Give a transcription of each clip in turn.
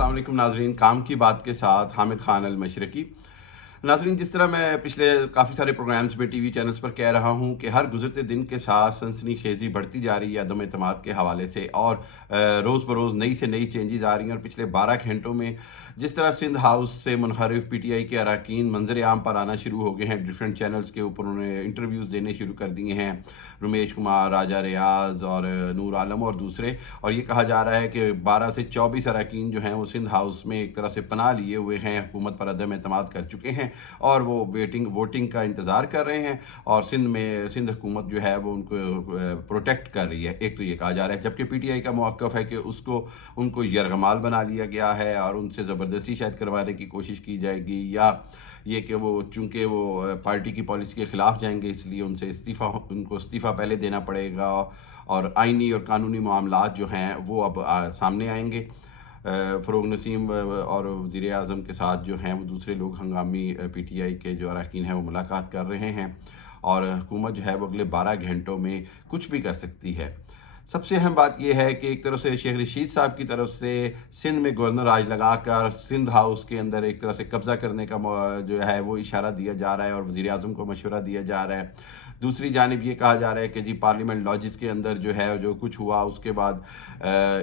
अस्सलाम वालेकुम नाजरीन, काम की बात के साथ हामिद खान अल-मशरकी। नाजरीन, जिस तरह मैं पिछले काफ़ी सारे प्रोग्राम्स में टीवी चैनल्स पर कह रहा हूँ कि हर गुजरते दिन के साथ सनसनीखेज़ी बढ़ती जा रही है अदम एतमाद के हवाले से, और रोज़ बरोज़ नई से नई चेंजेस आ रही हैं। और पिछले 12 घंटों में जिस तरह सिंध हाउस से मुनहरिफ PTI के अरकान मंजर आम पर आना शुरू हो गए हैं, डिफरेंट चैनल्स के ऊपर उन्होंने इंटरव्यूज़ देने शुरू कर दिए हैं, रमेश कुमार, राजा रियाज और नूर आलम और दूसरे। और ये कहा जा रहा है कि 12 से 24 अरकान जो हैं वो सिंध हाउस में एक तरह से पनाह लिए हुए हैं, हुकूमत पर अदम एतमाद कर चुके हैं और वो वोटिंग का इंतज़ार कर रहे हैं, और सिंध हुकूमत जो है वो उनको प्रोटेक्ट कर रही है। एक तो ये कहा जा रहा है, जबकि PTI का मौक़िफ़ है कि उनको यरगमाल बना लिया गया है और उनसे ज़बरदस्ती शायद करवाने की कोशिश की जाएगी, या ये कि वो चूँकि वो पार्टी की पॉलिसी के ख़िलाफ़ जाएंगे इसलिए उनको इस्तीफ़ा पहले देना पड़ेगा, और आइनी और कानूनी मामलात जो हैं वो अब सामने आएंगे। फ़रोग़ नसीम और वज़ीर आज़म के साथ जो हैं वो दूसरे लोग हंगामी PTI के जो अरकान हैं वो मुलाकात कर रहे हैं, और हुकूमत जो है वो अगले 12 घंटों में कुछ भी कर सकती है। सबसे अहम बात यह है कि एक तरफ से शेख रशीद साहब की तरफ से सिंध में गवर्नर राज लगाकर सिंध हाउस के अंदर एक तरह से कब्ज़ा करने का जो है वो इशारा दिया जा रहा है और वज़ीर आज़म को मशवरा दिया जा रहा है। दूसरी जानिब ये कहा जा रहा है कि जी पार्लियामेंट लॉजिस के अंदर जो है जो कुछ हुआ उसके बाद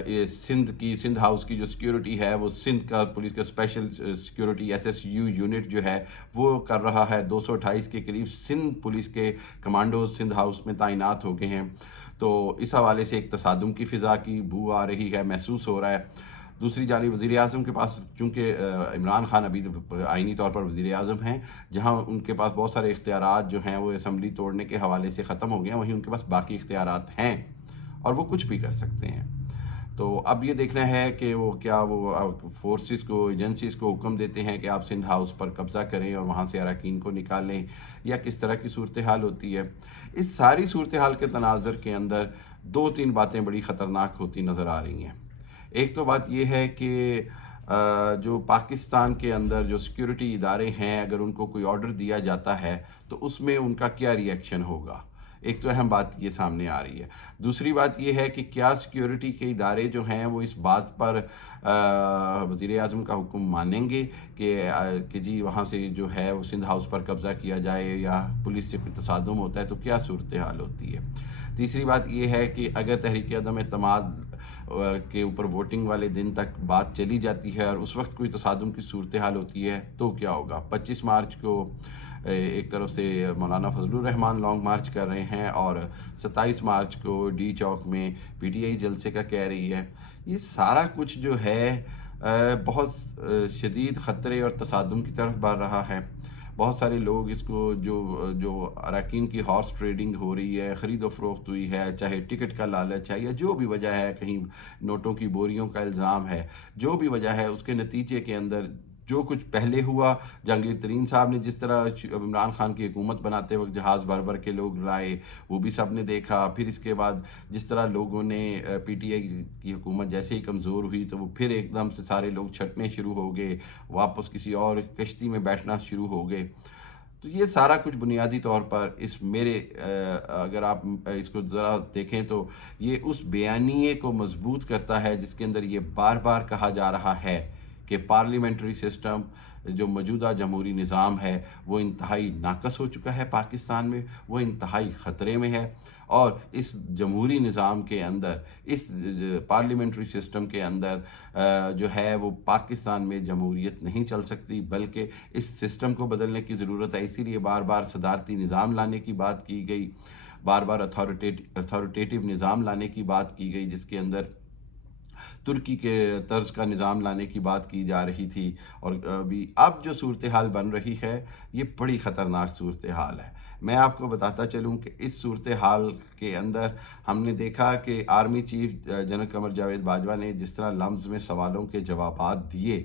ये सिंध हाउस की जो सिक्योरिटी है वो सिंध का पुलिस का स्पेशल सिक्योरिटी SSU यूनिट जो है वो कर रहा है। 228 के करीब सिंध पुलिस के कमांडोज सिंध हाउस में तैनात हो गए हैं। तो इस हवाले से एक तसादुम की फ़िज़ा की बू आ रही है, महसूस हो रहा है। दूसरी जानिब वज़ीर आज़म के पास चूँकि इमरान खान अभी आइनी तौर पर वज़ीर आज़म हैं, जहाँ उनके पास बहुत सारे इख्तियारात जो हैं वो असम्बली तोड़ने के हवाले से ख़त्म हो गए हैं, वहीं उनके पास बाकी इख्तियारात हैं और वो कुछ भी कर सकते हैं। तो अब ये देखना है कि वो फोर्सेस को, एजेंसीज़ को हुक्म देते हैं कि आप सिंध हाउस पर कब्ज़ा करें और वहाँ से अरकान को निकालें, या किस तरह की सूरत हाल होती है। इस सारी सूरत हाल के तनाज़ुर के अंदर 2-3 बातें बड़ी ख़तरनाक होती नज़र आ रही हैं। एक तो बात यह है कि जो पाकिस्तान के अंदर जो सिक्योरिटी इदारे हैं, अगर उनको कोई ऑर्डर दिया जाता है तो उसमें उनका क्या रिएक्शन होगा। एक तो अहम बात ये सामने आ रही है। दूसरी बात ये है कि क्या सिक्योरिटी के इदारे जो हैं वो इस बात पर वज़ीर आज़म का हुक्म मानेंगे कि जी वहाँ से जो है वो सिंध हाउस पर कब्ज़ा किया जाए, या पुलिस से कोई तसादुम होता है तो क्या सूरत हाल होती है। तीसरी बात ये है कि अगर तहरीक अदम एतमाद के ऊपर वोटिंग वाले दिन तक बात चली जाती है और उस वक्त कोई तसादुम की सूरत हाल होती है तो क्या होगा। 25 मार्च को एक तरफ से मौलाना फजलुर रहमान लॉन्ग मार्च कर रहे हैं और 27 मार्च को डी चौक में PTI जलसे का कह रही है। ये सारा कुछ जो है बहुत शदीद ख़तरे और तसादुम की तरफ बढ़ रहा है। बहुत सारे लोग इसको जो अरकान की हॉर्स ट्रेडिंग हो रही है, ख़रीद व फ़रोख्त हुई है, चाहे टिकट का लालच है या जो भी वजह है, कहीं नोटों की बोरियों का इल्ज़ाम है, जो भी वजह है उसके नतीजे के अंदर जो कुछ पहले हुआ, जहांगीर तरीन साहब ने जिस तरह इमरान खान की हुकूमत बनाते वक्त जहाज़ भर भर के लोग लाए वो भी सब ने देखा। फिर इसके बाद जिस तरह लोगों ने PTI की हुकूमत जैसे ही कमज़ोर हुई तो वो फिर एकदम से सारे लोग छटने शुरू हो गए, वापस किसी और कश्ती में बैठना शुरू हो गए। तो ये सारा कुछ बुनियादी तौर पर अगर आप इसको ज़रा देखें तो ये उस बयानिए को मजबूत करता है जिसके अंदर ये बार बार कहा जा रहा है कि पार्लियामेंट्री सिस्टम, जो मौजूदा जमहूरी निज़ाम है वो इंतहाई नाकस हो चुका है पाकिस्तान में, वो इंतहाई ख़तरे में है। और इस जमहूरी निज़ाम के अंदर, इस पार्लियामेंट्री सिस्टम के अंदर जो है वो पाकिस्तान में जमहूरियत नहीं चल सकती, बल्कि इस सिस्टम को बदलने की ज़रूरत है। इसीलिए बार बार सदारती निज़ाम लाने की बात की गई, बार बार अथॉरिटेटिव निज़ाम लाने की बात की गई, जिसके अंदर तुर्की के तर्ज का निज़ाम लाने की बात की जा रही थी। और अब जो सूरत हाल बन रही है ये बड़ी ख़तरनाक सूरत हाल है। मैं आपको बताता चलूँ कि इस सूरत हाल के अंदर हमने देखा कि army chief general Qamar Javed Bajwa ने जिस तरह लम्ज़ में सवालों के जवाबात दिए,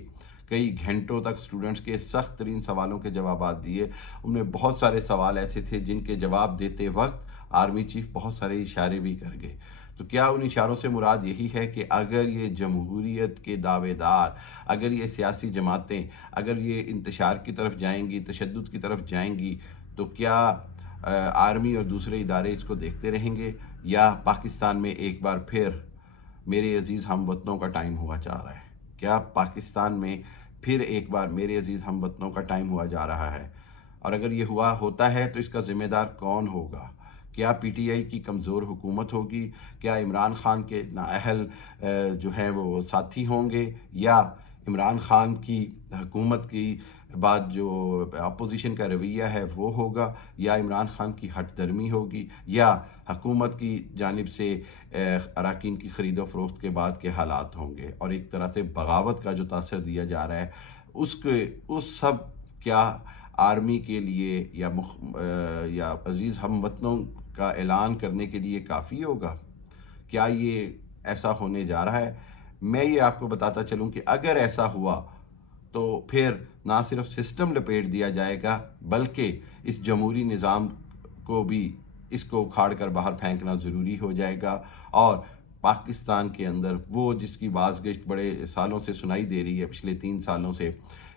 कई घंटों तक स्टूडेंट्स के सख्त तरीन सवालों के जवाबात दिए। उनमें बहुत सारे सवाल ऐसे थे जिनके जवाब देते वक्त आर्मी चीफ बहुत सारे इशारे भी कर गए। तो क्या उन इशारों से मुराद यही है कि अगर ये जमहूरियत के दावेदार, अगर ये सियासी जमातें, अगर ये इंतशार की तरफ जाएंगी, तशद्दुद की तरफ जाएंगी, तो क्या आर्मी और दूसरे इदारे इसको देखते रहेंगे, या पाकिस्तान में एक बार फिर मेरे अजीज़ हम वतनों का टाइम हुआ चाह रहा है। کیا پاکستان میں پھر ایک بار میرے عزیز ہم وطنوں کا ٹائم ہوا جا رہا ہے؟ اور اگر یہ ہوتا ہے تو اس کا ذمہ دار کون ہوگا؟ کیا پی ٹی آئی کی کمزور حکومت ہوگی؟ کیا عمران خان کے نااہل جو ہیں وہ ساتھی ہوں گے؟ یا عمران خان کی حکومت کی بعد جو اپوزیشن کا رویہ ہے وہ ہوگا؟ یا عمران خان کی ہٹ درمی ہوگی؟ یا حکومت کی جانب سے اراکین کی خرید و فروخت کے بعد کے حالات ہوں گے؟ اور ایک طرح سے بغاوت کا جو تاثر دیا جا رہا ہے اس سب کیا آرمی کے لیے یا عزیز ہم وطنوں کا اعلان کرنے کے لیے کافی ہوگا؟ کیا یہ ایسا ہونے جا رہا ہے؟ میں یہ آپ کو بتاتا چلوں کہ اگر ایسا ہوا تو پھر نہ صرف سسٹم لپیٹ دیا جائے گا بلکہ اس جمہوری نظام کو بھی اس کو اکھاڑ کر باہر پھینکنا ضروری ہو جائے گا، اور پاکستان کے اندر وہ جس کی بازگشت بڑے سالوں سے سنائی دے رہی ہے، پچھلے 3 سالوں سے،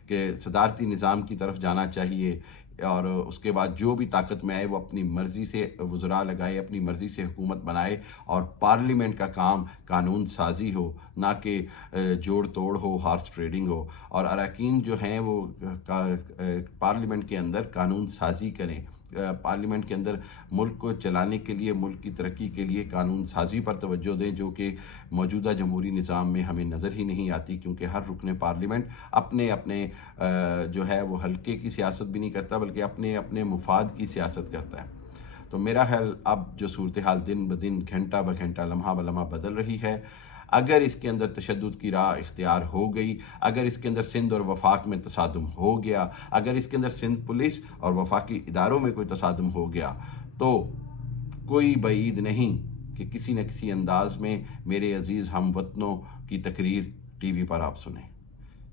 کہ صدارتی نظام کی طرف جانا چاہیے، اور اس کے بعد جو بھی طاقت میں آئے وہ اپنی مرضی سے وزراء لگائے، اپنی مرضی سے حکومت بنائے، اور پارلیمنٹ کا کام قانون سازی ہو، نہ کہ جوڑ توڑ ہو، ہارس ٹریڈنگ ہو، اور اراکین جو ہیں وہ پارلیمنٹ کے اندر قانون سازی کریں، پارلیمنٹ کے اندر ملک کو چلانے کے لیے، ملک کی ترقی کے لیے قانون سازی پر توجہ دیں، جو کہ موجودہ جمہوری نظام میں ہمیں نظر ہی نہیں آتی، کیونکہ ہر رکن پارلیمنٹ اپنے جو ہے وہ حلقے کی سیاست بھی نہیں کرتا بلکہ اپنے مفاد کی سیاست کرتا ہے۔ تو میرا خیال اب جو صورتحال دن بدن، گھنٹہ بگھنٹہ، لمحہ بلمحہ بدل رہی ہے، اگر اس کے اندر تشدد کی راہ اختیار ہو گئی، اگر اس کے اندر سندھ اور وفاق میں تصادم ہو گیا، اگر اس کے اندر سندھ پولیس اور وفاقی اداروں میں کوئی تصادم ہو گیا، تو کوئی بعید نہیں کہ کسی نہ کسی انداز میں میرے عزیز ہم وطنوں کی تقریر ٹی وی پر آپ سنیں۔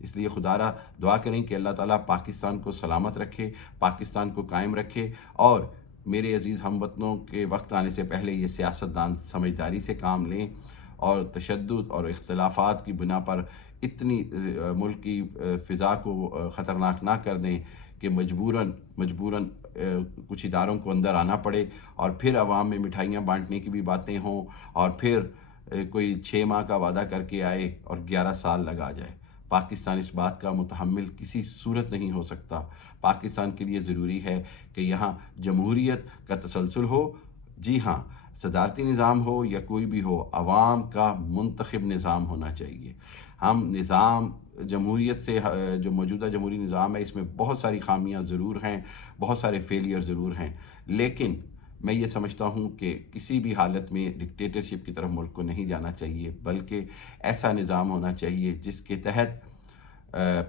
اس لیے خدا را دعا کریں کہ اللہ تعالیٰ پاکستان کو سلامت رکھے، پاکستان کو قائم رکھے، اور میرے عزیز ہم وطنوں کے وقت آنے سے پہلے یہ سیاستدان سمجھداری سے کام لیں، اور تشدد اور اختلافات کی بنا پر اتنی ملک کی فضا کو خطرناک نہ کر دیں کہ مجبوراً کچھ اداروں کو اندر آنا پڑے، اور پھر عوام میں مٹھائیاں بانٹنے کی بھی باتیں ہوں، اور پھر کوئی 6 ماہ کا وعدہ کر کے آئے اور 11 سال لگا جائے۔ پاکستان اس بات کا متحمل کسی صورت نہیں ہو سکتا۔ پاکستان کے لیے ضروری ہے کہ یہاں جمہوریت کا تسلسل ہو، جی ہاں، صدارتی نظام ہو یا کوئی بھی ہو، عوام کا منتخب نظام ہونا چاہیے۔ ہم نظام جمہوریت سے جو موجودہ جمہوری نظام ہے اس میں بہت ساری خامیاں ضرور ہیں، بہت سارے فیلئر ضرور ہیں، لیکن میں یہ سمجھتا ہوں کہ کسی بھی حالت میں ڈکٹیٹرشپ کی طرف ملک کو نہیں جانا چاہیے، بلکہ ایسا نظام ہونا چاہیے جس کے تحت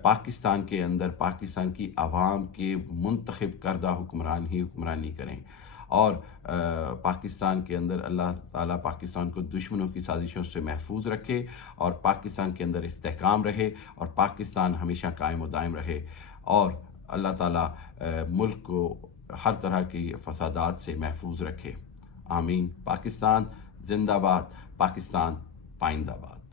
پاکستان کے اندر پاکستان کی عوام کے منتخب کردہ حکمران ہی حکمرانی کریں، اور پاکستان کے اندر اللہ تعالیٰ پاکستان کو دشمنوں کی سازشوں سے محفوظ رکھے، اور پاکستان کے اندر استحکام رہے، اور پاکستان ہمیشہ قائم و دائم رہے، اور اللہ تعالیٰ ملک کو ہر طرح کی فسادات سے محفوظ رکھے۔ آمین۔ پاکستان زندہ باد، پاکستان پائندہ باد۔